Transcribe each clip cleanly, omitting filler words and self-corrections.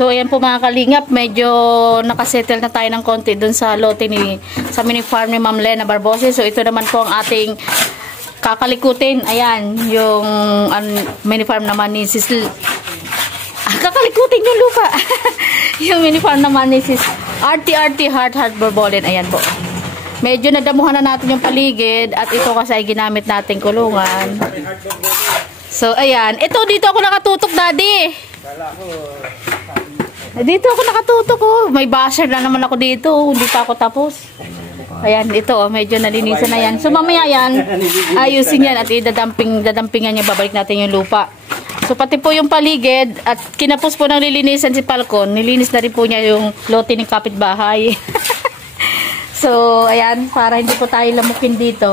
So, ayan po mga kalingap, medyo nakasettle na tayo ng konti dun sa lote sa mini farm ni Ma'am Lena Barbose. So, ito naman po ang ating kakalikutin. Ayan, yung mini farm naman ni Sis... kakalikutin yung lupa. Yung mini farm naman ni Sis RT Heart Borbolin. Ayan po. Medyo nadamuhan na natin yung paligid at ito kasi ay ginamit nating kulungan. So, ayan. Ito, dito ako nakatutok, Daddy. Dito ako nakatutok, oh. May basher na naman ako dito. Hindi pa ako tapos. Ayan, ito, oh. Medyo nalinisan na yan. So, mamaya yan, ayusin yan at dadampingan niya. Babalik natin yung lupa. So, pati po yung paligid at kinapos po ng lilinisan si Falcon. Nilinis na rin po niya yung lote ng kapitbahay. So, ayan, para hindi po tayo lamukin dito.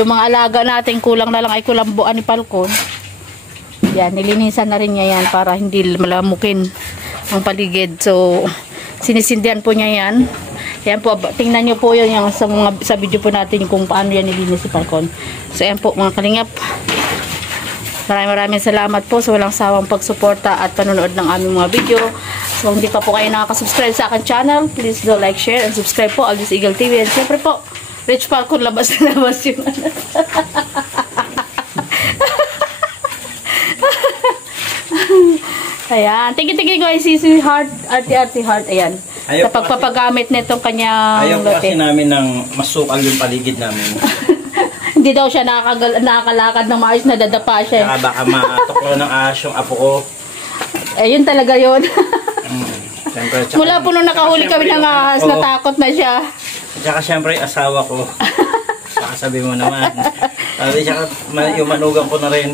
Yung mga alaga natin, kulang na lang ay kulambuan ni Falcon. Yan, nilinisan na rin niya yan para hindi malamukin ang paligid. So, sinisindihan po niya yan. Yan po, tingnan nyo po yun yung sa video po natin kung paano yan nilinis si Falcon. So, ayan po mga kalingap. Maraming salamat po sa walang sawang pagsuporta at panonood ng aming mga video. So, kung hindi pa po kayo nakaka-subscribe sa akin channel, please do like, share, and subscribe po, Aldous Eagle TV. And siyempre po, Rich Falcon, labas na labas yung ayan. Tingin-tingin ko ay Sisi Heart, RT Heart. Ayan. Sa pagpapagamit nitong kanyang ayaw lote. Kasi namin ng masukal yung paligid namin. Hindi daw siya nakakalakad ng maayos, nadadapa siya. Baka matuklaw ng ahas yung apo ko. Eh, yun talaga yun. Siyempre, mula po nung nakahuli kami ng ahas, natakot na siya. Tsaka siyempre, asawa ko. Saka sabi mo naman. Sabi siya, yung manugang ko na rin.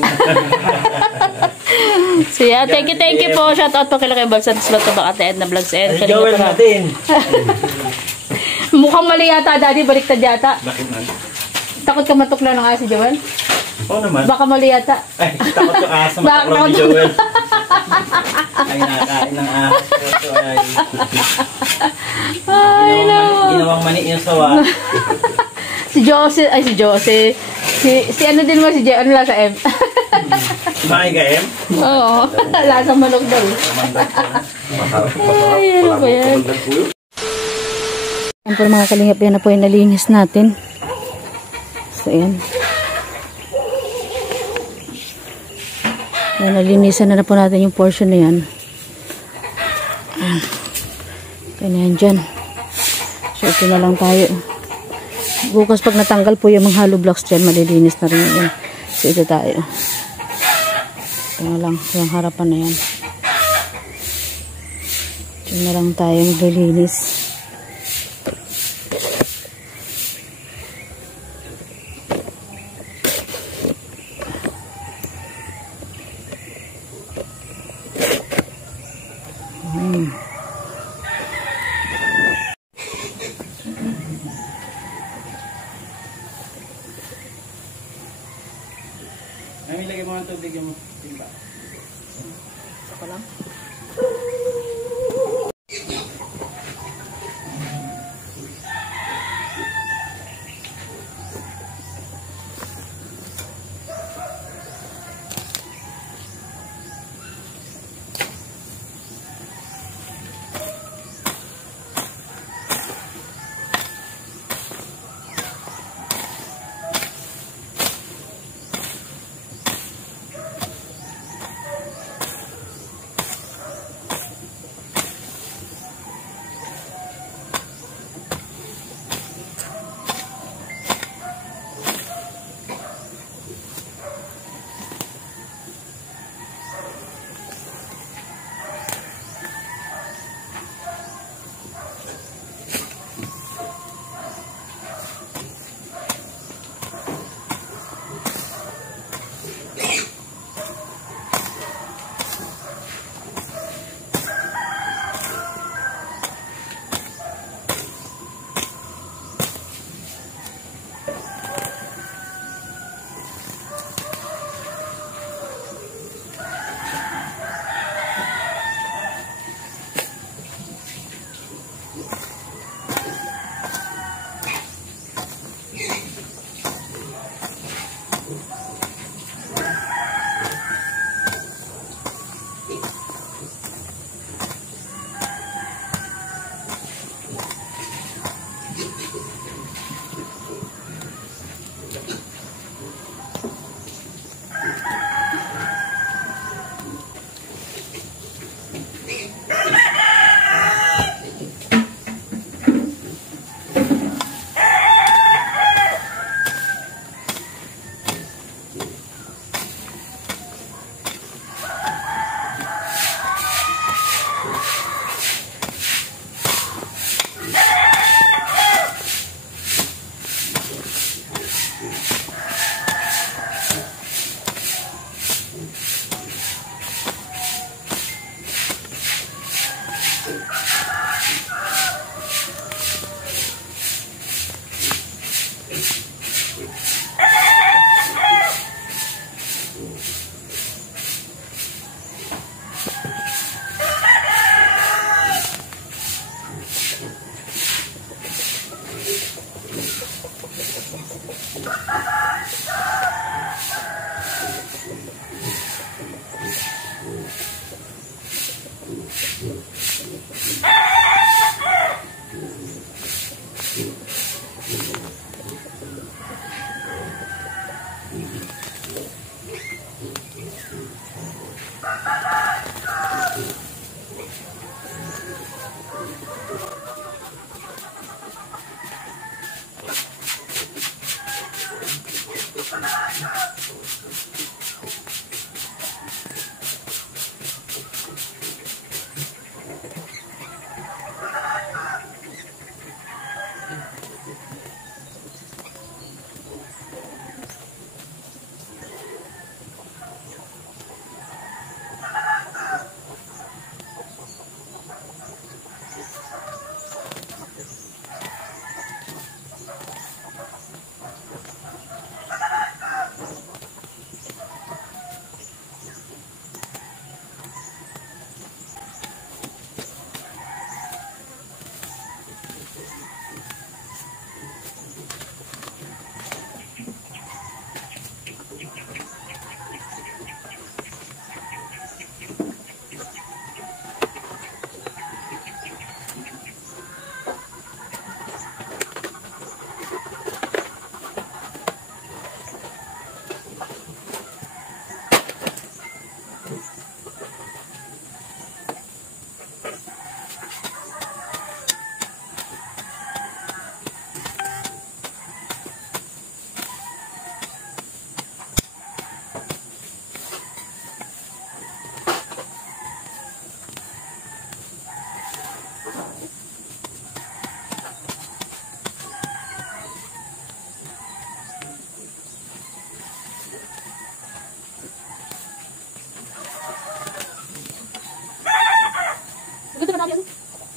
So yeah, thank you po. Shout out po kay Balsan Slot at the end na vlogs. And Joel natin. Mukhang mali yata, Daddy. Baliktad yata. Bakit man? Takot ka matukla ng ahas si Joel? Oo naman. Baka mali yata. Ay, takot yung ahas na matuklaw ni Joel. Ay, nakakain ng ahas. Ay, ginawang mani yung sawa. Si Jose. Si ano din mo, si Jay. Ano lang sa M? Kumain ka, M? Oo. Lasang manok daw. Ay, ano ba yan? Yan po mga kalingap, yan na po yung nalinis natin. So, yan. Yan, nalinisan na po natin yung portion na yan. Ayan. Ganyan dyan. So, ito na lang tayo. Bukas pag natanggal po yung mga hollow blocks dyan, malilinis na rin yan. So, ito tayo. Ito na lang, yung harapan na yan. Ito na lang tayo maglilinis. Ay, lagay mo ang tubig yung timba. Ako lang.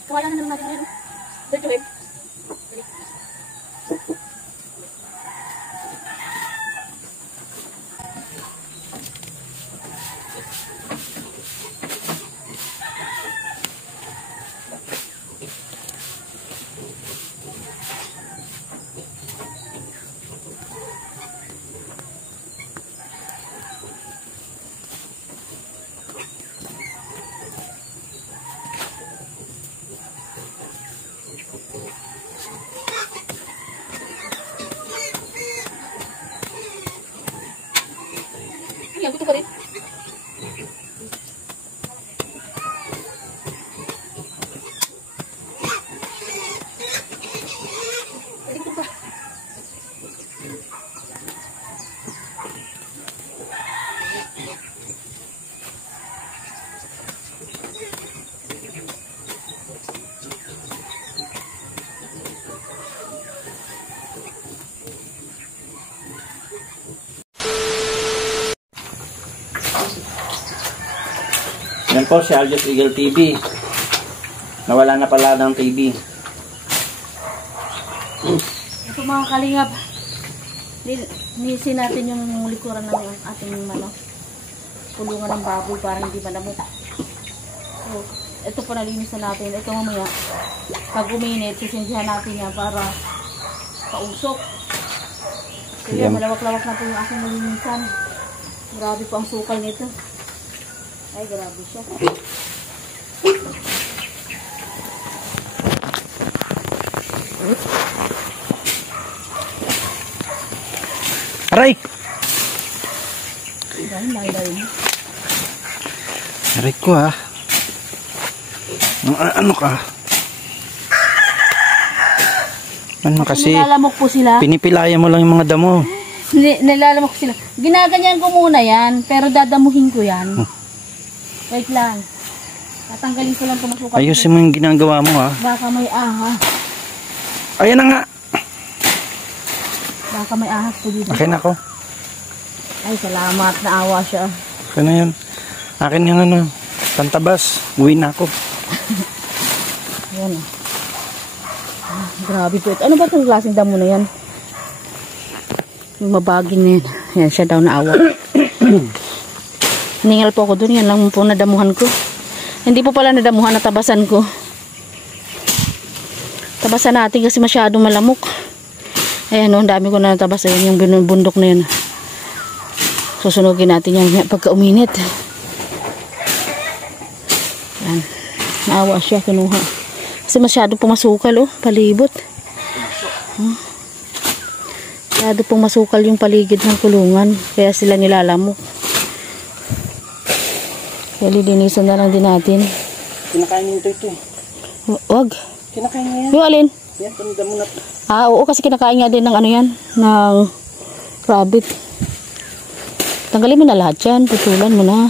Kawayan na naman natin yan. Dito eh. Ayan, dito pa rin. Dito pa. Yan po si Aljos Eagle TV. Nawala na pala ng TV. Ito mga kalingap. Nilisin natin yung likuran ng ating kulungan ng baboy para hindi malamot. So, ito po nalinis na natin. Ito mamaya, pag uminit, sisindihan natin yan para pausok. So yan, malawak-lawak na po yung aking nalinisan. Grabe po ang sukal nito. Ay, grabe siya. Aray! Dahil. Aray ko ha. Ano ka? Ano kasi? Nilalamok po sila. Pinipilaya mo lang yung mga damo. Nilalamok sila. Ginaganyan ko muna yan, pero dadamuhin ko yan. Wait lang. Tatanggalin ko lang ito masukat. Ayusin mo yung ginagawa mo ha. Baka may ahas. Ayan na nga. Baka may ahas po dito. Akin ako. Ay, salamat. Naawa siya. Akin na yun. Akin yung pantabas. Uwi na ako. Ayan o. Grabe po ito. Ano ba itong klaseng damo na yan? Yung mabagin na yan. Yan siya daw naawa. Hiningal po ako dun. Yan lang po nadamuhan ko. Hindi po pala nadamuhan, natabasan ko. Tabasan natin kasi masyadong malamok. Ayan o, ang dami ko na natabas. Ayan yung bundok na yun. Susunugin natin yan pagka uminit. Ayan. Naawa siya, kinuha. Kasi masyado pong masukal oh, palibot. Masyado pong masukal yung paligid ng kulungan. Kaya sila nilalamok. Kaya lilinisan na lang din natin. Kinakain niyo ito. Wag. Kinakain niya yan. Yung alin? Yan, panida mo na. Oo, kasi kinakain nga din ng ano yan, ng rabbit. Tanggalin mo na lahat yan, putulan mo na.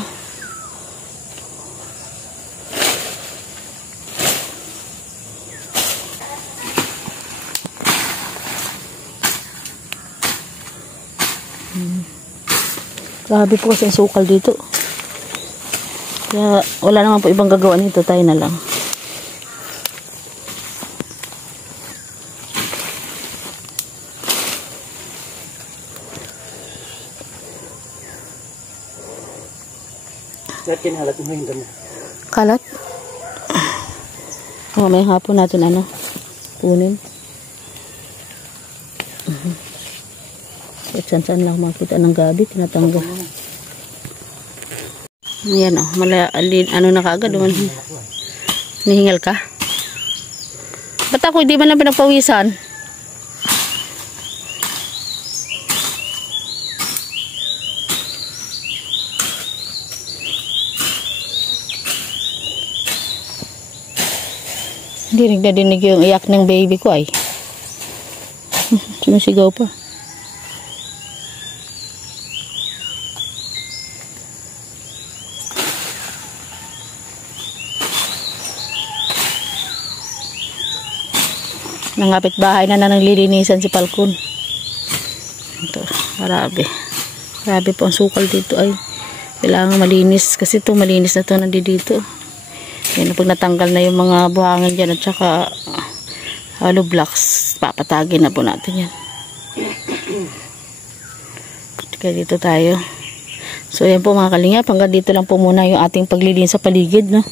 Grabe po kasi ang sukal dito. Kaya wala naman po ibang gagawa nito, tayo na lang. Lahat kinahalat mo yung dami. Kalat? Mamayang hapon natin ano, punin. At saan lang makita ng gabi, tinatanggal. Ayan o, ano na kaagad. Nihingal ka? Ba't ako hindi man lang pinagpawisan? Dinig na dinig yung iyak ng baby ko ay. Sinusigaw pa. Nangapit bahay na nanglilinisan si Falcon. Ito, marami. Marami po ang sukal dito ay. Kailangan malinis. Kasi ito malinis na ito nandito. Yan, pag natanggal na yung mga buhangin dyan at saka hollow blocks, papatagin na po natin yan. Kaya dito tayo. So yan po mga kalingap, hanggang dito lang po muna yung ating paglilinis sa paligid, no?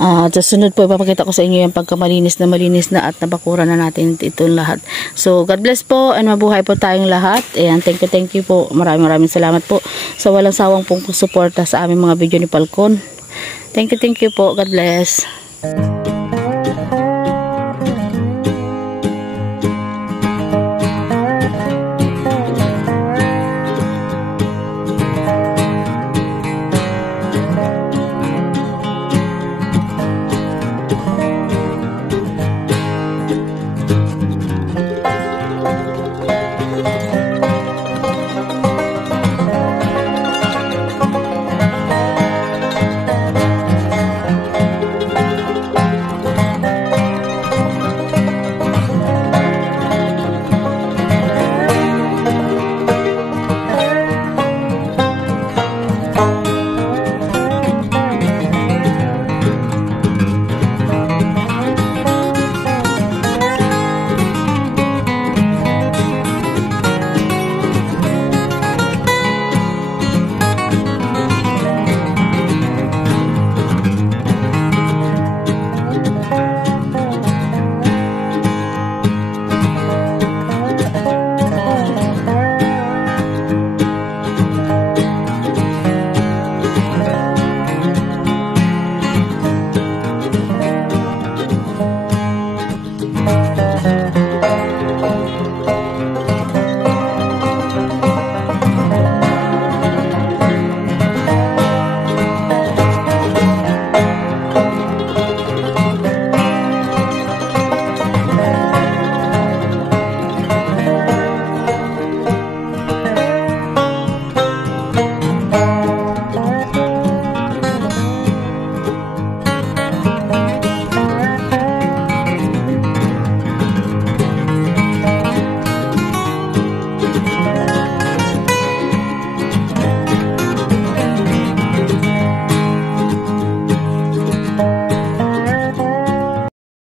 At sa sunod po ipapakita ko sa inyo yung pagkamalinis na at nabakura na natin itong lahat. So God bless po and mabuhay po tayong lahat. Ayan, thank you po. Maraming salamat po sa walang sawang pong suporta sa aming mga video ni Falcon. Thank you po. God bless.